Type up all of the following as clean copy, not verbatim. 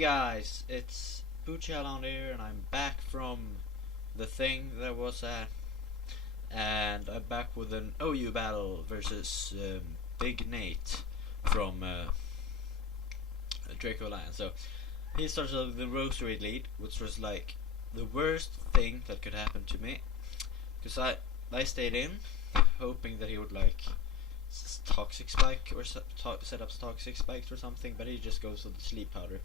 guys, it's Buchalon here, and I'm back from the thing that was at, and I'm back with an OU battle versus Bignate from Draco Alliance. So he starts with the rosary lead, which was like the worst thing that could happen to me, because I stayed in, hoping that he would like toxic spike or set up toxic spikes or something, but he just goes with the sleep powder,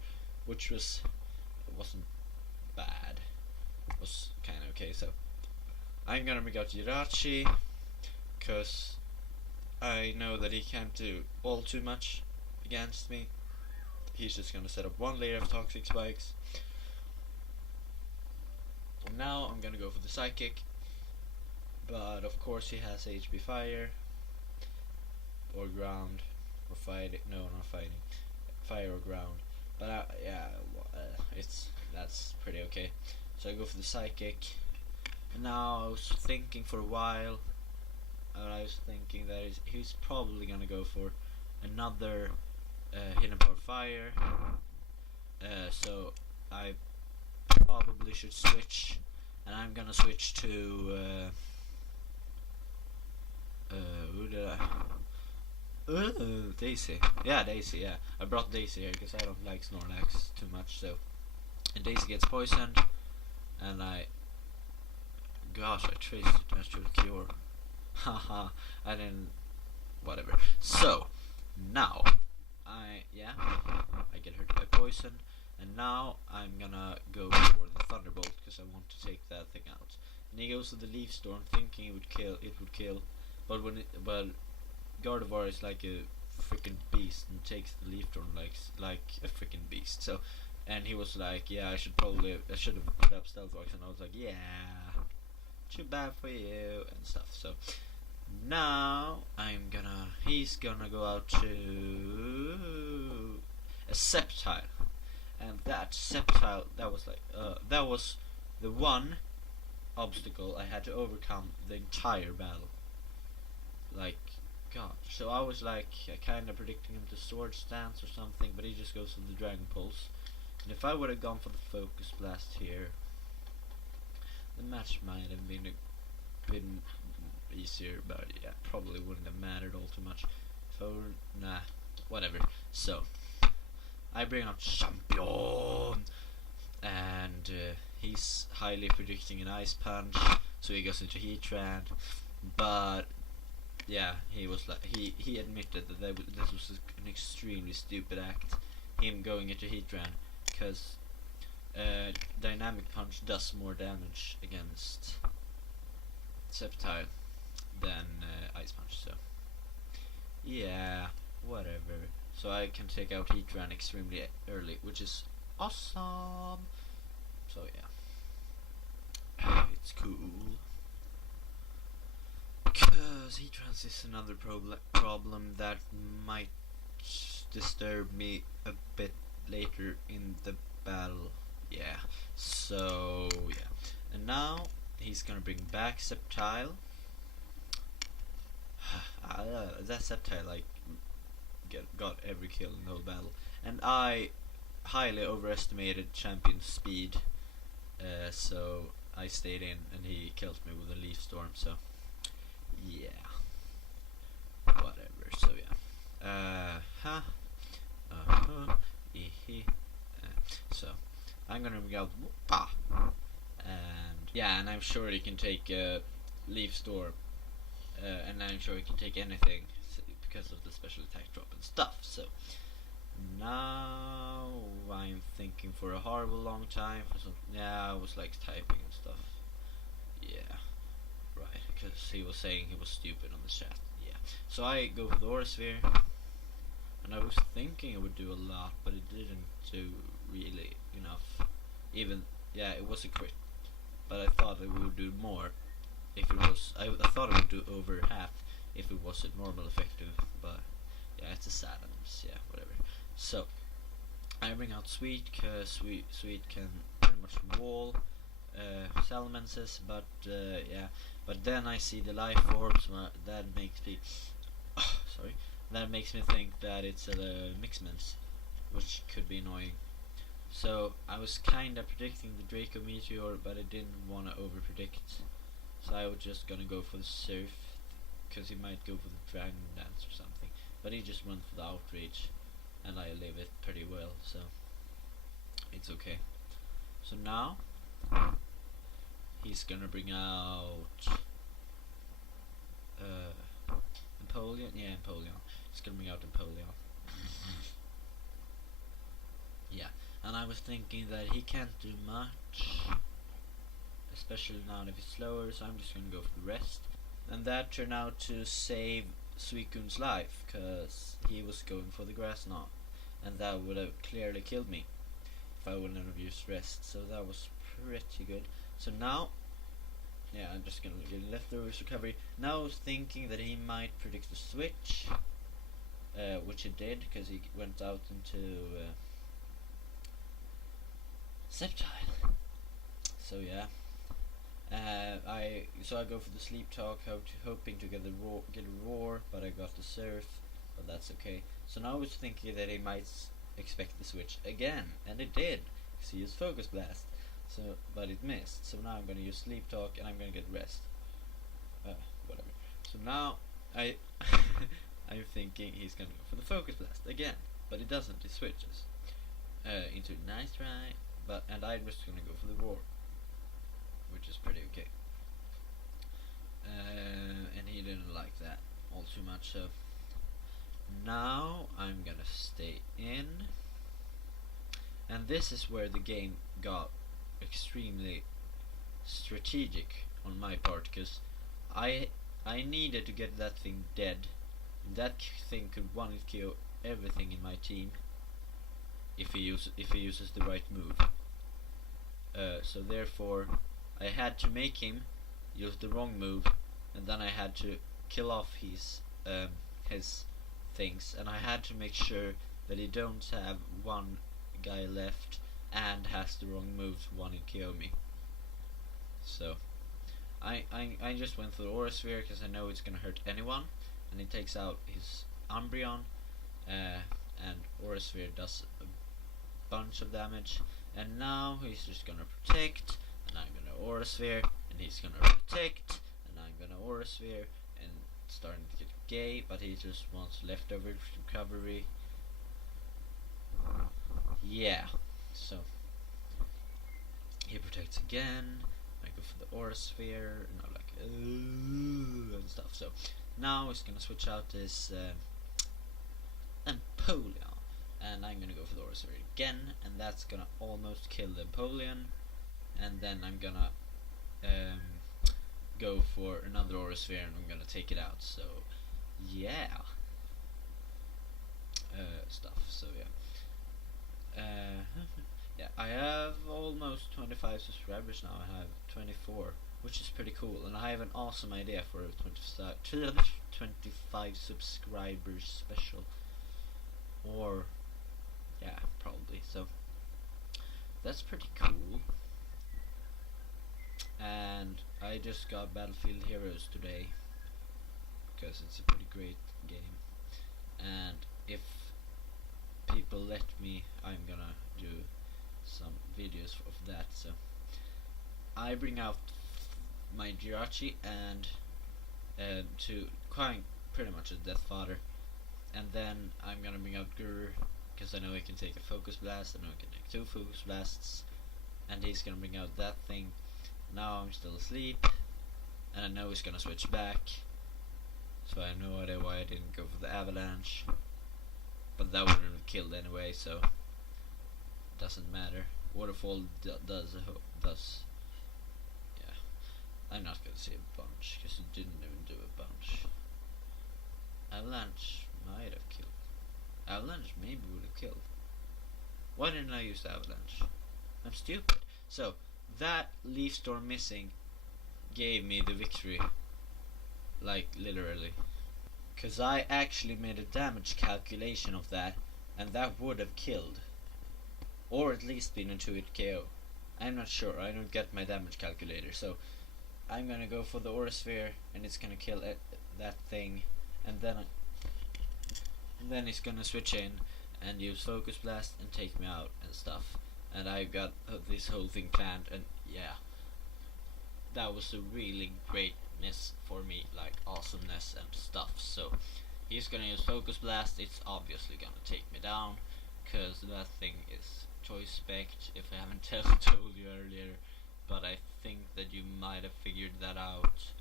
which wasn't bad. It was kind of okay. So I'm gonna bring out Jirachi, cause I know that he can't do all too much against me. He's just gonna set up one layer of toxic spikes. Now I'm gonna go for the psychic, but of course he has HP fire or ground or fighting. No, not fighting. Fire or ground. But that's pretty okay. So I go for the psychic. And now I was thinking for a while, and I was thinking that he's probably gonna go for another hidden power fire. So I probably should switch, and I'm gonna switch to who did I? Daisy. Yeah, Daisy. Yeah, I brought Daisy here because I don't like Snorlax too much. So, and Daisy gets poisoned, and gosh, I traced it. That should cure. Haha, I didn't. Whatever. So now, I get hurt by poison, and now I'm gonna go for the Thunderbolt because I want to take that thing out. And he goes to the Leaf Storm, thinking it would kill, but but Gardevoir is like a freaking beast and takes the Leaf Storm like a freaking beast. So, and he was like, yeah, I should have put up Stealth Rocks, and I was like, yeah, too bad for you and stuff. So now he's gonna go out to a Sceptile, and that Sceptile, that was the one obstacle I had to overcome the entire battle. Like, God. So I was like kind of predicting him to Sword Stance or something, but he just goes for the Dragon Pulse. And if I would have gone for the Focus Blast here, the match might have been easier, but yeah, probably wouldn't have mattered all too much. Nah, whatever. So I bring out Champion, and he's highly predicting an Ice Punch, so he goes into Heatran, but yeah, he was like he admitted that this was an extremely stupid act, him going into Heatran, because Dynamic Punch does more damage against Sceptile than Ice Punch. So yeah, whatever. So I can take out Heatran extremely early, which is awesome. So yeah, it's cool. Because Heatrans is another problem that might disturb me a bit later in the battle. Yeah, so yeah. And now he's gonna bring back Sceptile. That Sceptile like got every kill in the whole battle. And I highly overestimated Champion's speed. So I stayed in, and he killed me with a Leaf Storm. So yeah, whatever. So yeah, so I'm gonna bring out Woopa, and yeah, and I'm sure he can take Leaf Storm, and I'm sure he can take anything because of the special attack drop and stuff. So now I'm thinking for a horrible long time for some. Yeah, I was like typing and stuff. Yeah. Right, because he was saying he was stupid on the chat. Yeah. So I go for the Aura Sphere, and I was thinking it would do a lot, but it didn't do really enough. It was a crit, but I thought it would do more if it was. I thought it would do over half if it was a normal effective, but yeah, it's a Saturns. Yeah, whatever. So I bring out Sweet, cause Sweet can pretty much wall Salamences, but yeah. But then I see the life orbs. That makes me that makes me think that it's a Mixments, which could be annoying. So I was kinda predicting the Draco Meteor, but I didn't wanna over predict. So I was just gonna go for the Surf, because he might go for the Dragon Dance or something. But he just went for the Outrage, and I live it pretty well, so it's okay. So now he's gonna bring out Empoleon. Yeah, Empoleon. He's gonna bring out Empoleon. Yeah, and I was thinking that he can't do much, especially now that he's slower, so I'm just gonna go for the rest. And that turned out to save Suicune's life, because he was going for the Grass Knot, and that would have clearly killed me if I wouldn't have used rest, so that was pretty good. So now, yeah, I'm just gonna get leftovers recovery. Now I was thinking that he might predict the switch, which he did, because he went out into Sceptile. So yeah, I go for the Sleep Talk, hoping to get a roar, but I got the Surf, but that's okay. So now I was thinking that he might expect the switch again, and it did, because he used Focus Blast. So, but it missed. So now I'm gonna use Sleep Talk, and I'm gonna get rest. Whatever. So now I'm thinking he's gonna go for the Focus Blast again, but it doesn't. It switches into Nice Try, and I'm just gonna go for the Roar, which is pretty okay. And he didn't like that all too much, so now I'm gonna stay in, and this is where the game got extremely strategic on my part, because I needed to get that thing dead. That thing could one kill everything in my team if he uses the right move. So therefore I had to make him use the wrong move, and then I had to kill off his things, and I had to make sure that he don't have one guy left and has the wrong moves wanting to kill me. So I just went for the Aura Sphere, because I know it's gonna hurt anyone, and he takes out his Umbreon, and Aura Sphere does a bunch of damage, and now he's just gonna protect, and I'm gonna Aura Sphere, and he's gonna protect, and I'm gonna Aura Sphere, and it's starting to get gay, but he just wants leftover recovery. Yeah, so he protects again. I go for the Aura Sphere, and I'm like, and stuff. So now he's gonna switch out this Empoleon, and I'm gonna go for the Aura Sphere again, and that's gonna almost kill the Empoleon, and then I'm gonna go for another Aura Sphere, and I'm gonna take it out. So yeah, stuff. So yeah. Yeah, I have almost 25 subscribers now. I have 24, which is pretty cool, and I have an awesome idea for a 25 subscribers special, or yeah, probably. So that's pretty cool. And I just got Battlefield Heroes today, because it's a pretty great game, and if people let me, I'm gonna do some videos of that. So I bring out my Jirachi and to quite pretty much a Death Fodder, and then I'm gonna bring out Guru, because I know he can take a Focus Blast, I know he can take 2 Focus Blasts, and he's gonna bring out that thing. Now I'm still asleep, and I know he's gonna switch back, so I have no idea why I didn't go for the Avalanche, but that wouldn't have killed anyway, so it doesn't matter. Waterfall does. Yeah, I'm not gonna say a bunch, because it didn't even do a bunch. Avalanche might have killed. Avalanche maybe would have killed. Why didn't I use the Avalanche? I'm stupid. So that Leaf Storm missing gave me the victory, like literally, because I actually made a damage calculation of that, and that would have killed, or at least been a 2-hit KO. I'm not sure, I don't get my damage calculator, so I'm gonna go for the Aura Sphere, and it's gonna kill that thing, and then he's gonna switch in and use Focus Blast and take me out and stuff, and I got this whole thing planned, and yeah, that was a really great miss for me, like awesomeness and stuff. So he's gonna use Focus Blast. It's obviously gonna take me down, cause that thing is Choice Specced, if I haven't told you earlier, but I think that you might have figured that out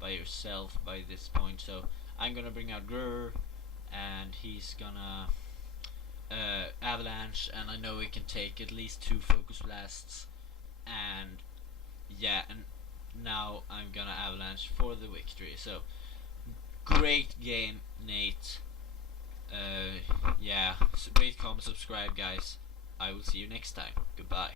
by yourself by this point. So I'm gonna bring out Grr, and he's gonna Avalanche, and I know he can take at least 2 Focus Blasts, and yeah, and now I'm gonna Avalanche for the victory. So great game, Nate. Yeah, so rate, comment, subscribe, guys. I will see you next time. Goodbye.